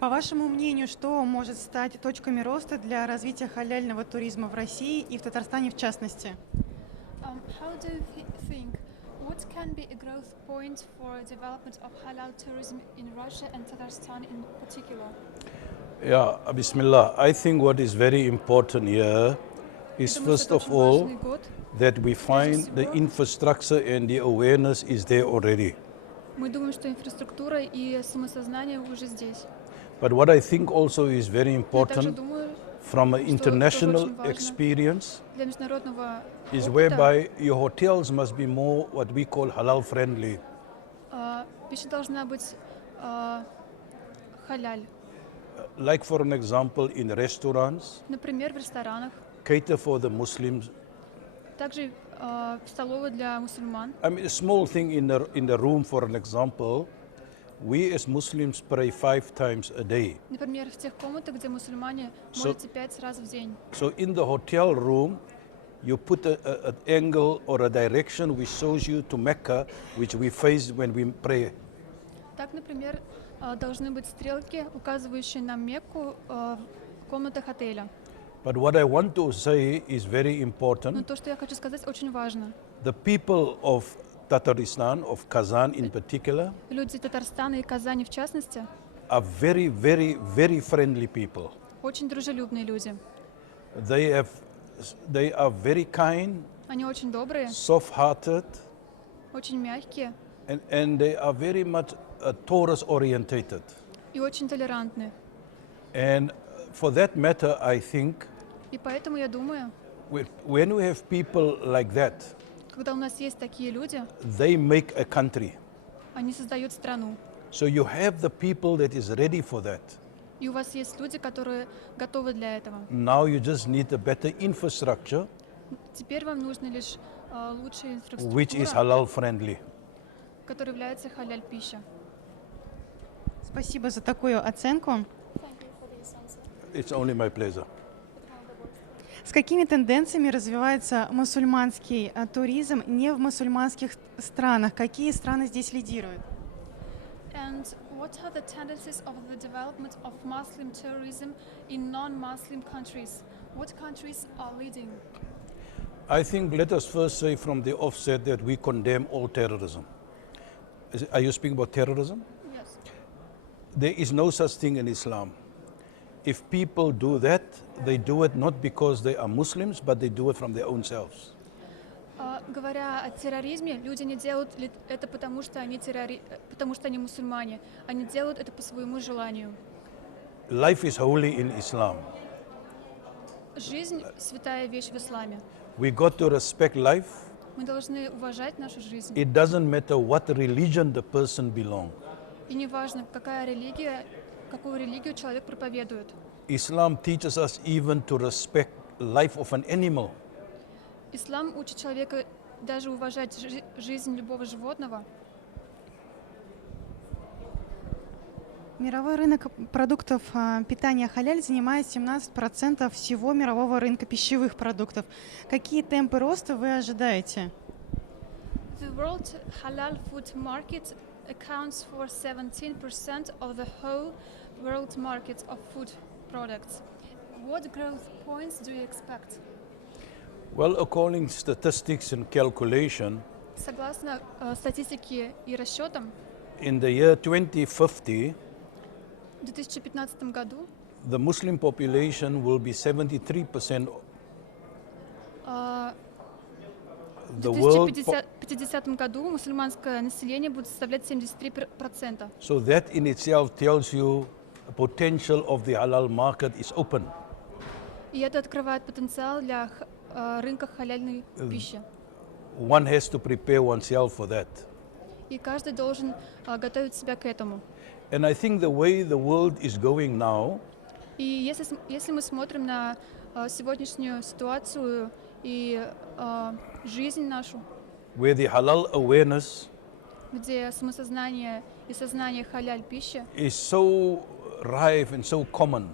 По вашему мнению, что может стать точками роста для развития халяльного туризма в России и в Татарстане в частности? How do you think what can be a growth point for development of halal tourism in Russia and Tatarstan in particular? Yeah, Bismillah. I think what is very important here is first of all that we find the infrastructure and the awareness is there already. Мы думаем, что инфраструктура и самосознание уже здесь. But what I think also is very important from an international experience is whereby your hotels must be more what we call halal friendly. Пища должна быть халяль. Like for an example, in restaurants, Например, в ресторанах. cater for the Muslims. Также в столовой для мусульман. I mean, a small thing in the room, for an example, we as Muslims pray 5 times a day. Например, в тех комнатах, где мусульмане молятся 5 раз в день. So in the hotel room, you put an angle or a direction which shows you to Mecca, which we face when we pray. Так, например, должны быть стрелки, указывающие на Мекку в комнатах отеля. But what I want to say is very important. Но то, что я хочу сказать, очень важно. The people of Tatarstan, of Kazan in particular, люди Татарстана и Казани в частности, are very, very, very friendly people. Очень дружелюбные люди. They are very kind, Они очень добрые, soft-hearted, очень мягкие and they are very much Torah orientated. и очень толерантны. And for that matter, I think, И поэтому я думаю, when we have people like that, когда у нас есть такие люди, they make a country. они создают страну. So you have the people that is ready for that. И у вас есть люди, которые готовы для этого. Now you just need a better infrastructure, Теперь вам нужна лишь лучшая which is инфраструктура, halal friendly. которая является халяль пища. Спасибо за такую оценку. It's only my pleasure. С какими тенденциями развивается мусульманский туризм не в мусульманских странах? Какие страны здесь лидируют? And what are the tendencies of the development of Muslim tourism in non-Muslim countries? What countries are leading? I think let us first say from the offset that we condemn all terrorism. Are you speaking about terrorism? Yes. There is no such thing in Islam. If people do that, they do it not because they are Muslims, but they do it from their own selves. Говоря о терроризме, люди не делают это потому, что они мусульмане. Они делают это по своему желанию. Life is holy in Islam. Жизнь — святая вещь в исламе. We got to respect life. Мы должны уважать нашу жизнь. It doesn't matter what religion the person belongs. И неважно, какую религию человек проповедует. Islam teaches us even to respect life of an animal. Ислам учит человека даже уважать жизнь любого животного. Мировой рынок продуктов питания халяль занимает 17% всего мирового рынка пищевых продуктов. Какие темпы роста вы ожидаете? The world halal food market accounts for 17% of the whole world market of food products. What growth points do you expect? Well, according to statistics and calculation, Согласно статистике и расчетам, in the year 2050, в 2015 году the Muslim population will be 73%. в The world 2050 году мусульманское население будет составлять 73%. So that in itself tells you the potential of the halal market is open. И это открывает потенциал для рынка халяльной пищи. One has to prepare oneself for that. И каждый должен готовить себя к этому. And I think the way the world is going now, И если мы смотрим на сегодняшнюю ситуацию и жизнь нашу, where the halal awareness где самосознание и сознание халяль пищи is so rife and so common,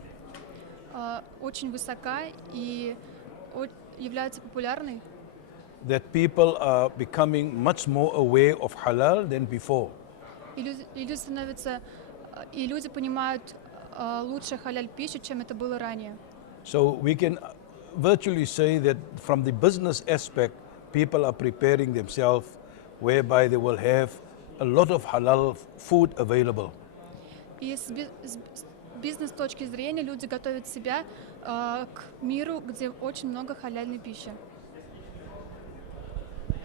очень высока и является популярной, that people are becoming much more aware of halal than before. и люди становятся, и люди понимают лучше халяль пищу, чем это было ранее. So we can virtually say that from the business aspect, people are preparing themselves whereby they will have a lot of halal food available. И с бизнес-точки зрения люди готовят себя к миру, где очень много халяльной пищи.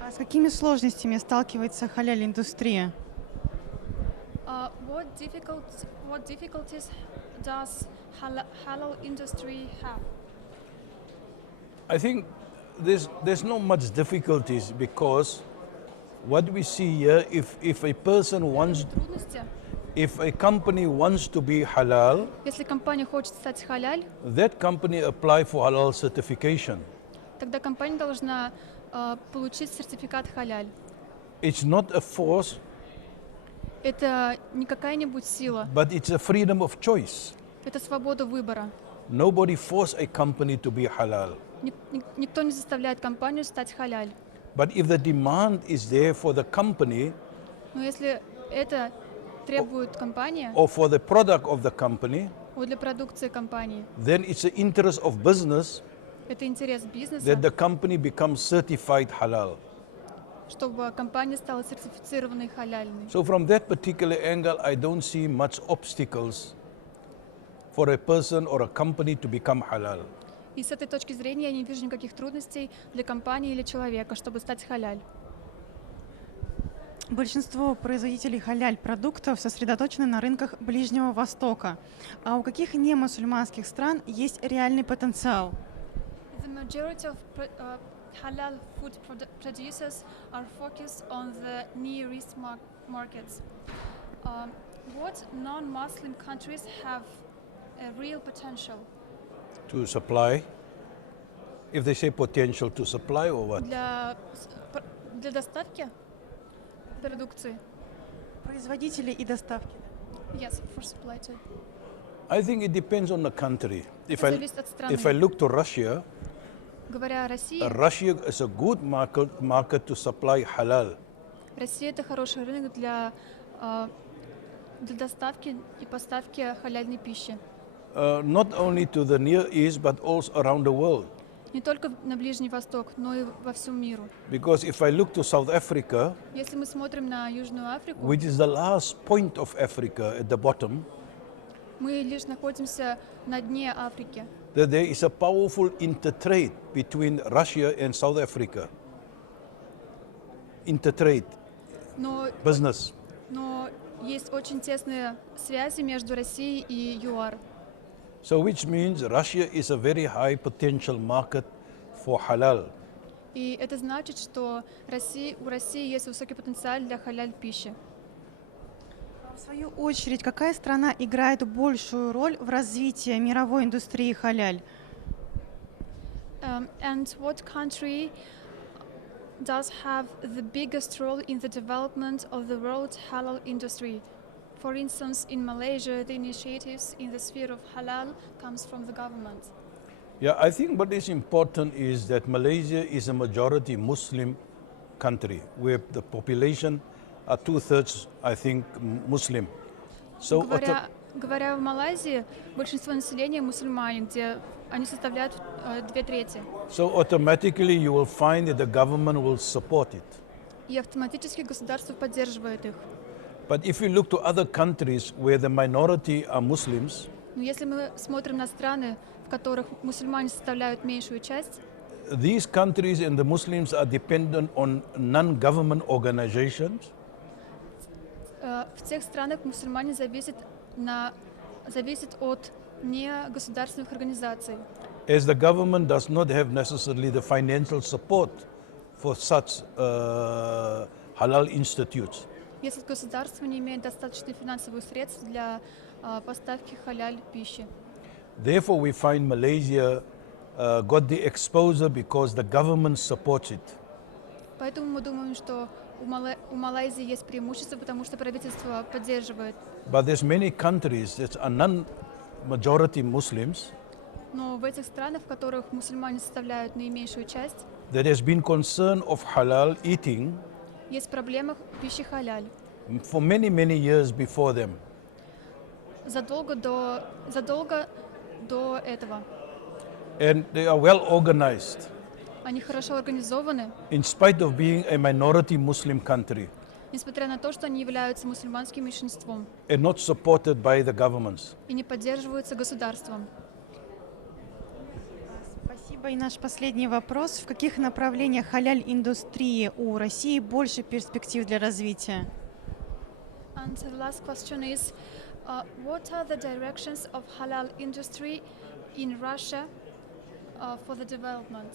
А с какими сложностями сталкивается халяль-индустрия? What difficulties does halal industry have? I think there's not much difficulties because what we see here, if a person wants, Трудности? if a company wants to be halal, Если компания хочет стать халяль, that company apply for halal certification. тогда компания должна получить сертификат халяль. It's not a force, Это не какая-нибудь сила, but it's a freedom of choice. это свобода выбора. Nobody force a company to be halal. Никто не заставляет компанию стать халяль. But if the demand is there for the company Но если это требует компания, or for the product of the company, для продукции компании, then it's the interest of business это интерес бизнеса, that the company becomes certified halal. чтобы компания стала сертифицированной халяльной. So from that particular angle, I don't see much obstacles for a person or a company to become halal. И с этой точки зрения я не вижу никаких трудностей для компании или человека, чтобы стать халяль. Большинство производителей халяль-продуктов сосредоточены на рынках Ближнего Востока. А у каких немусульманских стран есть реальный потенциал? The majority of halal food producers are focused on the Near East markets. What non-Muslim countries have a real potential To supply, if they say potential to supply or what? для доставки продукции? Производители и доставки. Yes, for supply too. I think it depends on the country. If зависит от страны. I look to Russia, Говоря о России, Russia is a good market to supply halal. Россия — это хороший рынок для доставки и поставки халяльной пищи. Not only to the Near East, but also around the world. Не только на Ближний Восток, но и во всем миру. Because if I look to South Africa, Если мы смотрим на Южную Африку, which is the last point of Africa at the bottom, мы лишь находимся на дне Африки. that there is a powerful intertrade between Russia and South Africa. Intertrade, business. Но есть очень тесные связи между Россией и ЮАР. So which means Russia is a very high potential market for halal. И это значит, что у России есть высокий потенциал для халяль-пищи. В свою очередь, какая страна играет большую роль в развитии мировой индустрии халяль? And what country does have the biggest role in the development of the world halal industry? For instance, in Malaysia, the initiatives in the sphere of halal comes from the government. Yeah, I think what is important is that Malaysia is a majority Muslim country, where the population are 2/3, I think, Muslim. So Говоря в Малайзии, большинство населения мусульмане, где они составляют 2/3. So automatically you will find that the government will support it. И автоматически государство поддерживает их. But if you look to other countries where the minority are Muslims, Но если мы смотрим на страны, в которых мусульмане составляют меньшую часть, these countries and the Muslims are dependent on non-government organizations. В тех странах мусульмане зависят от негосударственных организаций. As the government does not have necessarily the financial support for such halal institutes. Если государство не имеет достаточно финансовых средств для поставки халяль-пищи. Therefore, we find Malaysia got the exposure because the government supports it. Поэтому мы думаем, что у Малайзии есть преимущество, потому что правительство поддерживает. But there's many countries that are non-majority Muslims. Но в этих странах, в которых мусульмане составляют наименьшую часть, there has been concern of halal eating есть проблема пищи халяль. for many years before them. задолго до этого. And they are well organized. Они хорошо организованы, In spite of being a minority Muslim country несмотря на то, что они являются мусульманским меньшинством and not supported by the governments. и не поддерживаются государством. Спасибо. И наш последний вопрос. В каких направлениях халяль-индустрии у России больше перспектив для развития? And the last question is, what are the directions of halal industry in Russia for the development?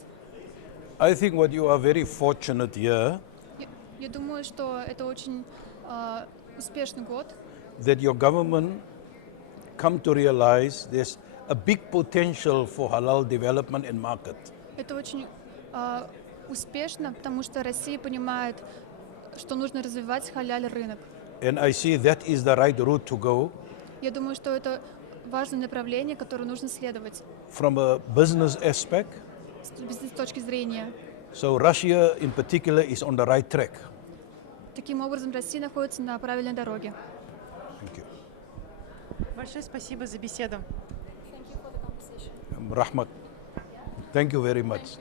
I think what you are very fortunate here Я думаю, что это очень успешный год, that your government come to realize there's a big potential for halal development and market. это очень успешно, потому что Россия понимает, что нужно развивать халяль рынок. And I see that is the right route to go Я думаю, что это важное направление, которое нужно следовать from a business aspect. с точки зрения. So Russia in particular is on the right track. Таким образом, Россия находится на правильной дороге. Thank you. Большое спасибо за беседу. Rahmat. Thank you very much.